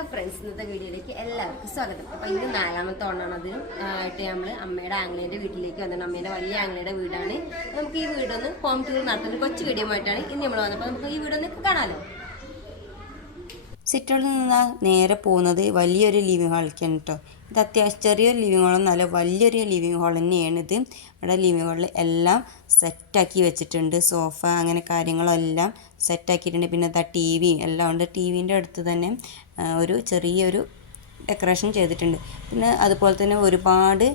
Hello friends ഇന്നത്തെ വീഡിയോയിലേക്ക് എല്ലാവർക്കും സ്വാഗതം. അപ്പോൾ ഇന്ന് നാലാമത്തെ ഓണാണ്. അത് ആയിട്ട് നമ്മൾ അമ്മയുടെ ആംഗ്ലേന്റെ വീട്ടിലേക്ക് വന്നത് അമ്മയുടെ വലിയ ആംഗ്ലയുടെ വീടാണ്. നമുക്ക് ഈ വീടൊന്ന് ഹോം ടൂർ നടത്തുന്ന കൊച്ചു വീഡിയോ ആയിട്ടാണ് ഇന്ന് നമ്മൾ വന്നത്. അപ്പോൾ നമുക്ക് ഈ വീടൊന്ന് കാണാമല്ലോ സിറ്റോളിൽ നിന്ന് നേരെ പോകുന്നത് വലിയൊരു ലിവിംഗ് ഹാളിലേക്കാണ് കേട്ടോ ഇത് അത്യാവശ്യം ചെറിയൊരു ലിവിങ് ഹാളൊന്നല്ല വലിയൊരു ലിവിങ് ഹാൾ തന്നെയാണ് ഇത്. ഇവിടെ ലിവിങ് ഹാളിൽ എല്ലാം സെറ്റാക്കി വെച്ചിട്ടുണ്ട്. സോഫ അങ്ങനെ കാര്യങ്ങളെല്ലാം സെറ്റാക്കിയിട്ടുണ്ട് പിന്നെ അതാ ടി വി എല്ലാം ഉണ്ട്. ടി വിന്റെ അടുത്ത് തന്നെ ഒരു ചെറിയൊരു ഡെക്കറേഷൻ ചെയ്തിട്ടുണ്ട്. പിന്നെ അതുപോലെ തന്നെ ഒരുപാട്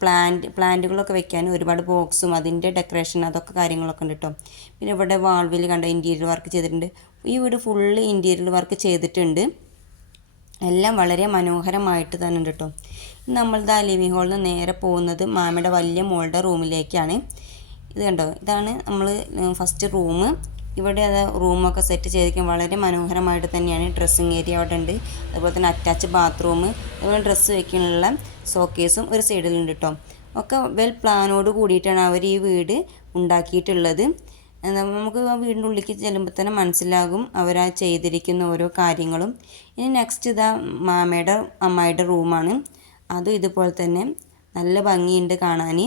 പ്ലാന്റ് പ്ലാന്റുകളൊക്കെ വെക്കാൻ ഒരുപാട് ബോക്സും അതിന്റെ ഡെക്കറേഷൻ അതൊക്കെ കാര്യങ്ങളൊക്കെ ഉണ്ട് കേട്ടോ പിന്നെ ഇവിടെ വാൾവിൽ കണ്ട ഇന്റീരിയർ വർക്ക് ചെയ്തിട്ടുണ്ട്. ഈ വീട് ഫുള്ള് ഇന്റീരിയർ വർക്ക് ചെയ്തിട്ടുണ്ട്. എല്ലാം വളരെ മനോഹരമായിട്ട് തന്നെ ഉണ്ട് കേട്ടോ നമ്മളിതാ ലിവിങ് ഹാളിൽ നിന്ന് നേരെ പോകുന്നത് മാമയുടെ വലിയ മോളുടെ റൂമിലേക്കാണ്. ഇത് കണ്ടോ? ഇതാണ് നമ്മൾ ഫസ്റ്റ് റൂം ഇവിടെ അത് റൂമൊക്കെ സെറ്റ് ചെയ്തിരിക്കാൻ വളരെ മനോഹരമായിട്ട് തന്നെയാണ്. ഡ്രസ്സിങ് ഏരിയ അവിടെ ഉണ്ട്. അതുപോലെ തന്നെ അറ്റാച്ച് ബാത്റൂം അതുപോലെ ഡ്രസ്സ് വയ്ക്കാനുള്ള സോക്കേസും ഒരു സൈഡിലുണ്ട് കേട്ടോ. ഒക്കെ വെൽ പ്ലാനോട് കൂടിയിട്ടാണ് അവർ ഈ വീട് ഉണ്ടാക്കിയിട്ടുള്ളത്. നമുക്ക് വീടിന്റെ ഉള്ളിലേക്ക് ചെല്ലുമ്പോൾ തന്നെ മനസ്സിലാകും അവരാ ചെയ്തിരിക്കുന്ന ഓരോ കാര്യങ്ങളും. ഇനി നെക്സ്റ്റ് ഇതാ മാമയുടെ അമ്മായിയുടെ റൂമാണ് അതും ഇതുപോലെ തന്നെ നല്ല ഭംഗിയുണ്ട് കാണാൻ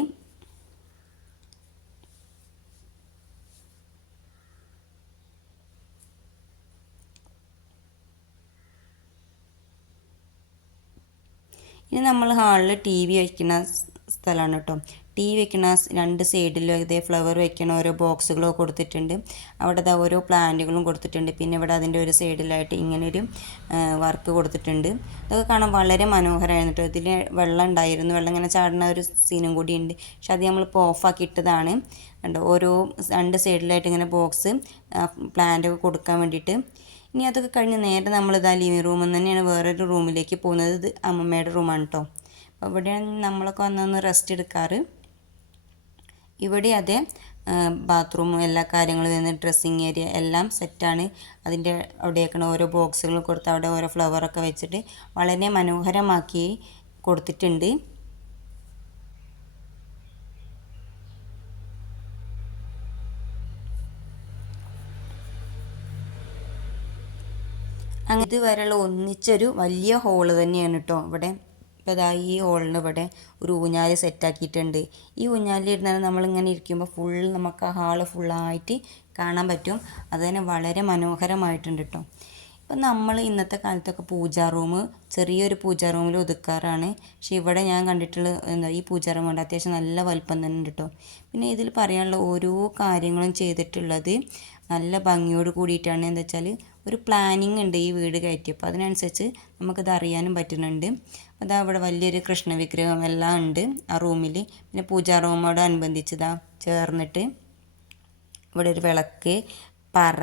ഇനി നമ്മൾ ഹാളിൽ ടി വി വയ്ക്കുന്ന സ്ഥലമാണ് കേട്ടോ. ടീ വെക്കണ രണ്ട് സൈഡിലും ഇതേ ഫ്ലവർ വെക്കണ ഓരോ ബോക്സുകളോ കൊടുത്തിട്ടുണ്ട്. അവിടെ ദാ ഓരോ പ്ലാന്റുകളും കൊടുത്തിട്ടുണ്ട്. പിന്നെ ഇവിടെ അതിന്റെ ഒരു സൈഡിലായിട്ട് ഇങ്ങനൊരു വർക്ക് കൊടുത്തിട്ടുണ്ട്. ഇതൊക്കെ കാണാൻ വളരെ മനോഹരമായിരുന്നു കേട്ടോ. ഇതിൽ വെള്ളം ഉണ്ടായിരുന്നു. വെള്ളം ഇങ്ങനെ ചാടുന്ന ഒരു സീനും കൂടി ഉണ്ട് പക്ഷെ അത് നമ്മളിപ്പോൾ ഓഫാക്കി ഇട്ടതാണ് കണ്ടോ? ഓരോ രണ്ട് സൈഡിലായിട്ട് ഇങ്ങനെ ബോക്സ് പ്ലാന്റ് ഒക്കെ കൊടുക്കാൻ വേണ്ടിയിട്ട്. ഇനി അതൊക്കെ കഴിഞ്ഞ് നേരെ നമ്മളിതാ ലിവിങ് റൂമിൽ നിന്ന് തന്നെയാണ് വേറൊരു റൂമിലേക്ക് പോകുന്നത്. ഇത് അമ്മമ്മയുടെ റൂമാണ് കേട്ടോ. ഇവിടെയാണ് നമ്മളൊക്കെ വന്നൊന്ന് റെസ്റ്റ് എടുക്കാറ്. ഇവിടെ അതെ ബാത്റൂമും എല്ലാ കാര്യങ്ങളും നിന്ന് ഡ്രസ്സിങ് ഏരിയ എല്ലാം സെറ്റാണ് അതിന്റെ അവിടെയൊക്കെ ഓരോ ബോക്സുകൾ കൊടുത്ത് അവിടെ ഓരോ ഫ്ലവറൊക്കെ വെച്ചിട്ട് വളരെ മനോഹരമാക്കി കൊടുത്തിട്ടുണ്ട്. അങ്ങനെ ഇതുവരെയുള്ള ഒന്നിച്ചൊരു വലിയ ഹോൾ തന്നെയാണ് കേട്ടോ ഇവിടെ. ഇപ്പോൾ ഇതാ ഈ ഹോളിന് ഇവിടെ ഒരു ഊഞ്ഞാൽ സെറ്റാക്കിയിട്ടുണ്ട് ഈ ഊഞ്ഞാലിൽ ഇരുന്നാൽ നമ്മളിങ്ങനെ ഇരിക്കുമ്പോൾ ഫുൾ നമുക്ക് ആ ഹാൾ ഫുള്ളായിട്ട് കാണാൻ പറ്റും. അത് തന്നെ വളരെ മനോഹരമായിട്ടുണ്ട് കേട്ടോ ഇപ്പം നമ്മൾ ഇന്നത്തെ കാലത്തൊക്കെ പൂജാ റൂം ചെറിയൊരു പൂജാ റൂമിൽ ഒതുക്കാറാണ്. പക്ഷേ ഇവിടെ ഞാൻ കണ്ടിട്ടുള്ള എന്താ ഈ പൂജാ റൂം കൊണ്ട് അത്യാവശ്യം നല്ല വലിപ്പം തന്നെ ഉണ്ട് കേട്ടോ പിന്നെ ഇതിൽ പറയാനുള്ള ഓരോ കാര്യങ്ങളും ചെയ്തിട്ടുള്ളത് നല്ല ഭംഗിയോട് കൂടിയിട്ടാണ് എന്താ വെച്ചാൽ ഒരു പ്ലാനിങ് ഉണ്ട് ഈ വീട് കയറ്റിയപ്പോൾ. അതിനനുസരിച്ച് നമുക്കത് അറിയാനും പറ്റുന്നുണ്ട്. അതാ അവിടെ വലിയൊരു കൃഷ്ണ വിഗ്രഹം എല്ലാം ഉണ്ട് ആ റൂമിൽ പിന്നെ പൂജാ റൂമോട് അനുബന്ധിച്ചതാ ചേർന്നിട്ട് ഇവിടെ ഒരു വിളക്ക് പറ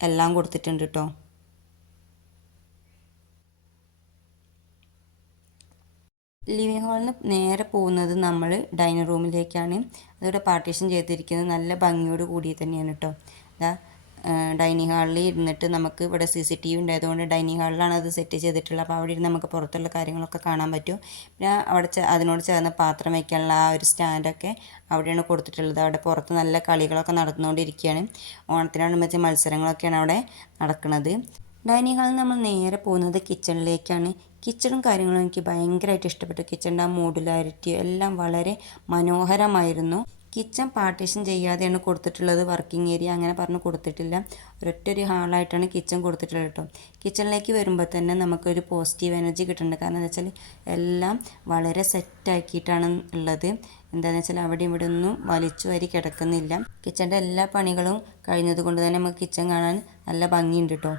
എല്ലാം കൊടുത്തിട്ടുണ്ട് കേട്ടോ ലിവിങ് ഹാളിൽ നിന്ന് നേരെ പോകുന്നത് നമ്മൾ ഡൈനിങ് റൂമിലേക്കാണ് അതിവിടെ പാർട്ടീഷൻ ചെയ്തിരിക്കുന്നത് നല്ല ഭംഗിയോട് കൂടി തന്നെയാണ് കേട്ടോ ഡൈനിങ് ഹാളിൽ ഇരുന്നിട്ട് നമുക്ക് ഇവിടെ സി സി ടി വി ഉണ്ടായതുകൊണ്ട് ഡൈനിങ് ഹാളിലാണ് അത് സെറ്റ് ചെയ്തിട്ടുള്ളത്. അപ്പോൾ അവിടെ ഇരുന്ന് നമുക്ക് പുറത്തുള്ള കാര്യങ്ങളൊക്കെ കാണാൻ പറ്റും. പിന്നെ അവിടെ അതിനോട് ചേർന്ന് പാത്രം വയ്ക്കാനുള്ള ആ ഒരു സ്റ്റാൻഡൊക്കെ അവിടെയാണ് കൊടുത്തിട്ടുള്ളത്. അവിടെ പുറത്ത് നല്ല കളികളൊക്കെ നടന്നുകൊണ്ടിരിക്കുകയാണ്. ഓണത്തിനോടനുബന്ധിച്ച് മത്സരങ്ങളൊക്കെയാണ് അവിടെ നടക്കുന്നത്. ഡൈനിങ് ഹാളിൽ നമ്മൾ നേരെ പോകുന്നത് കിച്ചണിലേക്കാണ്. കിച്ചണും കാര്യങ്ങളും എനിക്ക് ഭയങ്കരമായിട്ട് ഇഷ്ടപ്പെട്ടു. കിച്ചണിന്റെ ആ മോഡുലാരിറ്റി എല്ലാം വളരെ മനോഹരമായിരുന്നു. കിച്ചൺ പാർട്ടീഷൻ ചെയ്യാതെയാണ് കൊടുത്തിട്ടുള്ളത് വർക്കിംഗ് ഏരിയ അങ്ങനെ പറഞ്ഞ് കൊടുത്തിട്ടില്ല. ഒരൊറ്റ ഒരു ഹാളായിട്ടാണ് കിച്ചൺ കൊടുത്തിട്ടുള്ളത് കേട്ടോ കിച്ചണിലേക്ക് വരുമ്പോൾ തന്നെ നമുക്കൊരു പോസിറ്റീവ് എനർജി കിട്ടുന്നുണ്ട് കാരണം എന്താ വെച്ചാൽ എല്ലാം വളരെ സെറ്റാക്കിയിട്ടാണ് ഉള്ളത്. എന്താണെന്ന് വെച്ചാൽ അവിടെ ഇവിടെ ഒന്നും വലിച്ചു വരി കിടക്കുന്നില്ല. കിച്ചന്റെ എല്ലാ പണികളും കഴിഞ്ഞത് കൊണ്ട് തന്നെ നമുക്ക് കിച്ചൺ കാണാൻ നല്ല ഭംഗിയുണ്ട് കേട്ടോ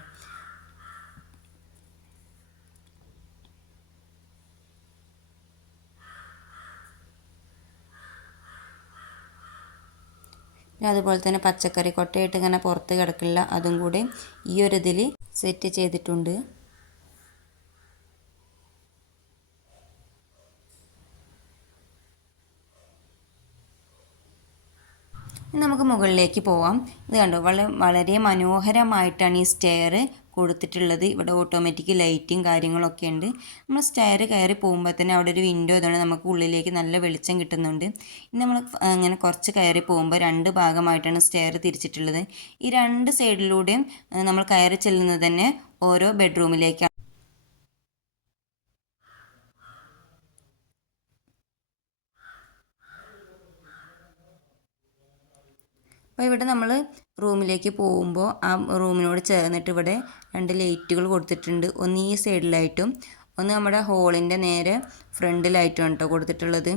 പിന്നെ അതുപോലെ തന്നെ പച്ചക്കറി കൊട്ടയിട്ട് ഇങ്ങനെ പുറത്ത് കിടക്കില്ല അതും കൂടി ഈ ഒരു ഇതിൽ സെറ്റ് ചെയ്തിട്ടുണ്ട്. നമുക്ക് മുകളിലേക്ക് പോവാം. ഇത് കണ്ടോ? വളരെ വളരെ മനോഹരമായിട്ടാണ് ഈ സ്റ്റെയർ കൊടുത്തിട്ടുള്ളത്. ഇവിടെ ഓട്ടോമാറ്റിക് ലൈറ്റും കാര്യങ്ങളൊക്കെ ഉണ്ട്. നമ്മൾ സ്റ്റയർ കയറി പോകുമ്പോൾ തന്നെ അവിടെ ഒരു വിൻഡോ ഇതാണ് നമുക്ക് ഉള്ളിലേക്ക് നല്ല വെളിച്ചം കിട്ടുന്നുണ്ട്. ഇനി നമ്മൾ അങ്ങനെ കുറച്ച് കയറി പോകുമ്പോൾ രണ്ട് ഭാഗമായിട്ടാണ് സ്റ്റെയർ തിരിച്ചിട്ടുള്ളത്. ഈ രണ്ട് സൈഡിലൂടെയും നമ്മൾ കയറി ചെല്ലുന്നത് തന്നെ ഓരോ ബെഡ്റൂമിലേക്കാണ് അപ്പോൾ ഇവിടെ നമ്മൾ റൂമിലേക്ക് പോകുമ്പോൾ ആ റൂമിനോട് ചേർന്നിട്ട് ഇവിടെ രണ്ട് ലൈറ്റുകൾ കൊടുത്തിട്ടുണ്ട്. ഒന്ന് ഈ സൈഡിലായിട്ടും ഒന്ന് നമ്മുടെ ഹോളിന്റെ നേരെ ഫ്രണ്ടിലായിട്ടും കേട്ടോ കൊടുത്തിട്ടുള്ളത്.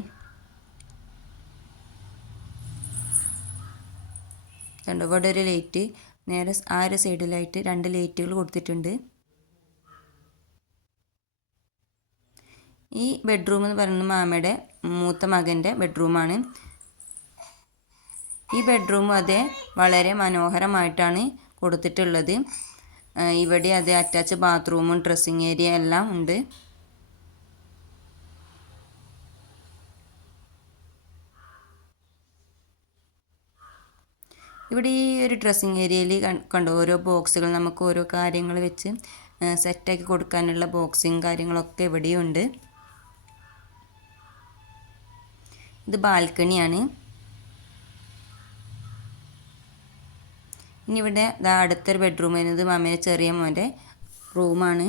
കണ്ടോ ഇവിടെ ഒരു ലൈറ്റ് നേരെ ആ ഒരു സൈഡിലായിട്ട് രണ്ട് ലൈറ്റുകൾ കൊടുത്തിട്ടുണ്ട്. ഈ ബെഡ്റൂം എന്ന് പറയുന്നത് മാമയുടെ മൂത്ത മകന്റെ ബെഡ്റൂമാണ്. ഈ ബെഡ്റൂം അതെ വളരെ മനോഹരമായിട്ടാണ് കൊടുത്തിട്ടുള്ളത്. ഇവിടെ അതെ അറ്റാച്ച് ബാത്റൂമും ഡ്രസ്സിങ് ഏരിയ എല്ലാം ഉണ്ട്. ഇവിടെ ഈ ഒരു ഡ്രസ്സിങ് ഏരിയയിൽ കണ്ടോ ഓരോ ബോക്സുകൾ നമുക്ക് ഓരോ കാര്യങ്ങൾ വെച്ച് സെറ്റാക്കി കൊടുക്കാനുള്ള ബോക്സും കാര്യങ്ങളൊക്കെ ഇവിടെയുണ്ട്. ഇത് ബാൽക്കണിയാണ്. ഇനി ഇവിടെ അടുത്തൊരു ബെഡ്റൂം വരുന്നത് മാമേന്റെ ചെറിയ മോന്റെ റൂമാണ്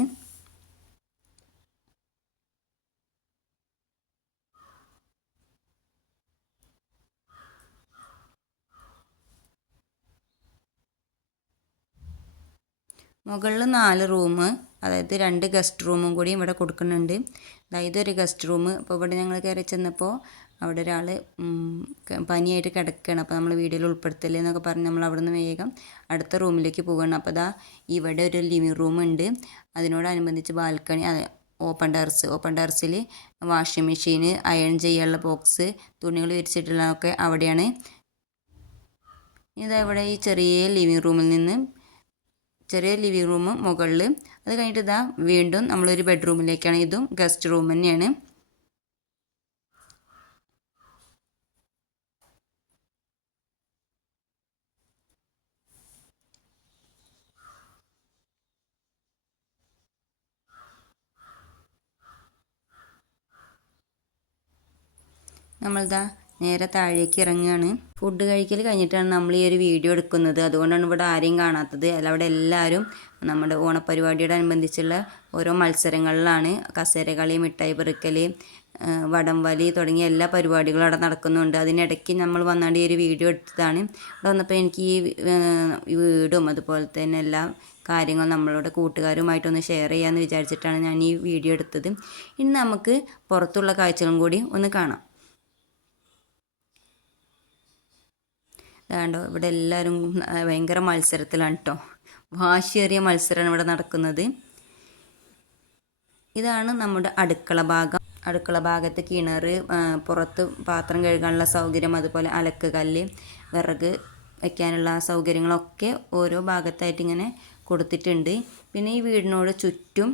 മുകളിൽ നാല് റൂം അതായത് രണ്ട് ഗസ്റ്റ് റൂമും കൂടി ഇവിടെ കൊടുക്കുന്നുണ്ട്. ഒരു ഗസ്റ്റ് റൂം ഇപ്പോൾ ഇവിടെ ഞങ്ങൾ കയറി ചെന്നപ്പോൾ അവിടെ ഒരാൾ പനിയായിട്ട് കിടക്കുകയാണ്. അപ്പോൾ നമ്മൾ വീഡിയോയിൽ ഉൾപ്പെടുത്തല്ലേ എന്നൊക്കെ പറഞ്ഞ് നമ്മൾ അവിടെ നിന്ന് വേഗം അടുത്ത റൂമിലേക്ക് പോവുകയാണ്. അപ്പോൾ ദാ ഇവിടെ ഒരു ലിവിങ് റൂം ഉണ്ട്. അതിനോടനുബന്ധിച്ച് ബാൽക്കണി ഓപ്പൺ ടെറസ്. ഓപ്പൺ ടെറസിൽ വാഷിംഗ് മെഷീൻ അയൺ ചെയ്യാനുള്ള ബോക്സ് തുണികൾ വിരിച്ചിട്ടുള്ളതൊക്കെ അവിടെയാണ്. ഇതാ ഇവിടെ ഈ ചെറിയ ലിവിങ് റൂമിൽ നിന്ന് ചെറിയ ലിവിങ് റൂം മുകളിൽ. അത് കഴിഞ്ഞിട്ട് ഇതാ വീണ്ടും നമ്മളൊരു ബെഡ്റൂമിലേക്കാണ്. ഇതും ഗസ്റ്റ് റൂം തന്നെയാണ്. നമ്മളിതാ നേരെ താഴേക്ക് ഇറങ്ങുകയാണ് ഫുഡ് കഴിക്കൽ കഴിഞ്ഞിട്ടാണ് നമ്മൾ ഈ ഒരു വീഡിയോ എടുക്കുന്നത്. അതുകൊണ്ടാണ് ഇവിടെ ആരെയും കാണാത്തത്. അല്ല അവിടെ എല്ലാവരും നമ്മുടെ ഓണപരിപാടിയോട് അനുബന്ധിച്ചുള്ള ഓരോ മത്സരങ്ങളിലാണ്. കസേരകളി മിഠായി പെറുക്കൽ വടംവലി തുടങ്ങിയ എല്ലാ പരിപാടികളും അവിടെ നടക്കുന്നുണ്ട്. അതിനിടയ്ക്ക് നമ്മൾ വന്നാണ്ട് ഈ ഒരു വീഡിയോ എടുത്തതാണ്. ഇവിടെ വന്നപ്പോൾ എനിക്ക് ഈ വീടും അതുപോലെ തന്നെ എല്ലാ കാര്യങ്ങളും നമ്മളുടെ കൂട്ടുകാരുമായിട്ടൊന്ന് ഷെയർ ചെയ്യാമെന്ന് വിചാരിച്ചിട്ടാണ് ഞാൻ ഈ വീഡിയോ എടുത്തത്. ഇനി നമുക്ക് പുറത്തുള്ള കാഴ്ചകളും കൂടി ഒന്ന് കാണാം. ഇതാണ്ടോ ഇവിടെ എല്ലാവരും ഭയങ്കര മത്സരത്തിലാണ് കേട്ടോ വാശിയേറിയ മത്സരമാണ് ഇവിടെ നടക്കുന്നത്. ഇതാണ് നമ്മുടെ അടുക്കള ഭാഗം. അടുക്കള ഭാഗത്ത് കിണർ പുറത്ത് പാത്രം കഴുകാനുള്ള സൗകര്യം അതുപോലെ അലക്ക് കല്ല് വിറക് വയ്ക്കാനുള്ള സൗകര്യങ്ങളൊക്കെ ഓരോ ഭാഗത്തായിട്ട് ഇങ്ങനെ കൊടുത്തിട്ടുണ്ട്. പിന്നെ ഈ വീടിനോട് ചുറ്റും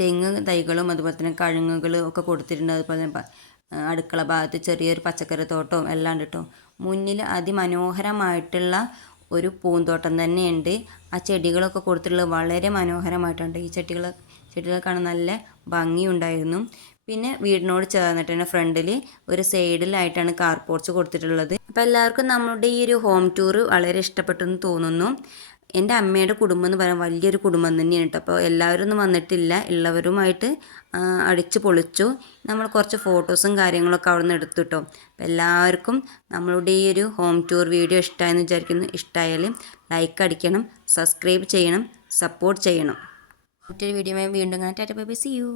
തെങ്ങ് തൈകളും അതുപോലെ തന്നെ കഴുങ്ങുകൾ ഒക്കെ കൊടുത്തിട്ടുണ്ട്. അതുപോലെ തന്നെ അടുക്കള ഭാഗത്ത് ചെറിയൊരു പച്ചക്കറി തോട്ടവും എല്ലാം ഉണ്ട് കേട്ടോ മുന്നിൽ അതിമനോഹരമായിട്ടുള്ള ഒരു പൂന്തോട്ടം തന്നെയുണ്ട്. ആ ചെടികളൊക്കെ കൊടുത്തിട്ടുള്ളത് വളരെ മനോഹരമായിട്ടുണ്ട്. ഈ ചെടികൾ ചെടികൾ കാണാൻ നല്ല ഭംഗിയുണ്ടായിരുന്നു. പിന്നെ വീടിനോട് ചേർന്നിട്ട് തന്നെ ഫ്രണ്ടിൽ ഒരു സൈഡിലായിട്ടാണ് കാർ പോർച്ച് കൊടുത്തിട്ടുള്ളത്. അപ്പോൾ എല്ലാവർക്കും നമ്മുടെ ഈ ഒരു ഹോം ടൂർ വളരെ ഇഷ്ടപ്പെട്ടെന്ന് തോന്നുന്നു. എന്റെ അമ്മയുടെ കുടുംബം എന്ന് പറയാൻ വലിയൊരു കുടുംബം തന്നെയാണ് കേട്ടോ അപ്പോൾ എല്ലാവരും ഒന്നും വന്നിട്ടില്ല. ഉള്ളവരുമായിട്ട് അടിച്ചു പൊളിച്ചു. നമ്മൾ കുറച്ച് ഫോട്ടോസും കാര്യങ്ങളൊക്കെ അവിടെ നിന്ന് എടുത്തു കേട്ടോ അപ്പോൾ എല്ലാവർക്കും നമ്മളുടെ ഈ ഒരു ഹോം ടൂർ വീഡിയോ ഇഷ്ടമായെന്ന് വിചാരിക്കുന്നു. ഇഷ്ടമായാൽ ലൈക്ക് അടിക്കണം സബ്സ്ക്രൈബ് ചെയ്യണം സപ്പോർട്ട് ചെയ്യണം. മറ്റൊരു വീഡിയോ വീണ്ടും കാണാൻ tata bye bye see you.